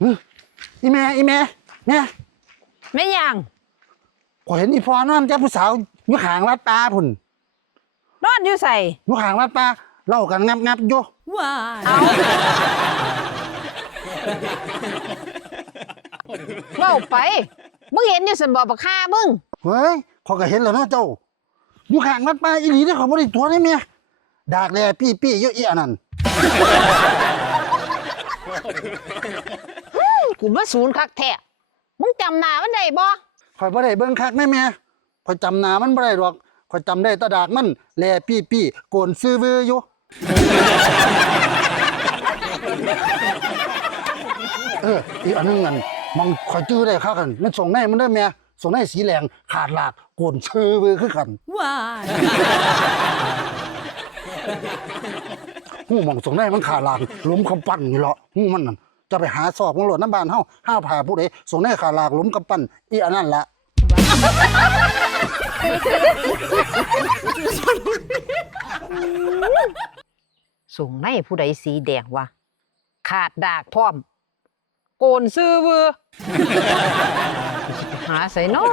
อีแม่อีแม่แม่ไม่ยังขอยเห็นอีพ่อนอนกับผู้สาวอยู่ข้างวัดป่าพุ่นนอนอยู่ใส่อยู่ข้างวัดป่าเล่ากันงับงับๆอยู่เอาเว้าไปมึงเห็นอยู่สันบอกบักฆ่ามึงเฮ้ยขอยก็เห็นแล้วเนาะเจ้าอยู่ข้างวัดป่าอีหลีเด้อเขาบ่ได้ตัวนี่แม่ดากแลปี้ปี้ๆอยู่อีอันนั้น กูมาศูนย์คักแท้มึงจำหน้ามันได้บ่ข่อยบ่ได้เบิ่งคักแน่แม่ข่อยจำหน้ามันบ่ได้หรอกข่อยจำได้แตะดากมันแลปี้ปี้ๆโกนซื้อวืออยู่ เอออีกอันนึงนั่นมองข่อยจื้อได้คักกันมันส่งในมันเด้อแม่ส่งในสีแหลงขาดหลากโกนซื้อวือคือกันหูหมองส่งได้มันขาลางล้มกำปั้นอยู่เหรอหูมันนั่น จะไปหาสอบของหลวดน้ำบานเฮาห้าวผ่าผู้ใดส่งได้ขาลางล้มกำปั้นอีอันนั้นละส่งในผู้ใดสีแดงวะขาดดากพร้อม โกนซื้อเวอหาใส่น้อ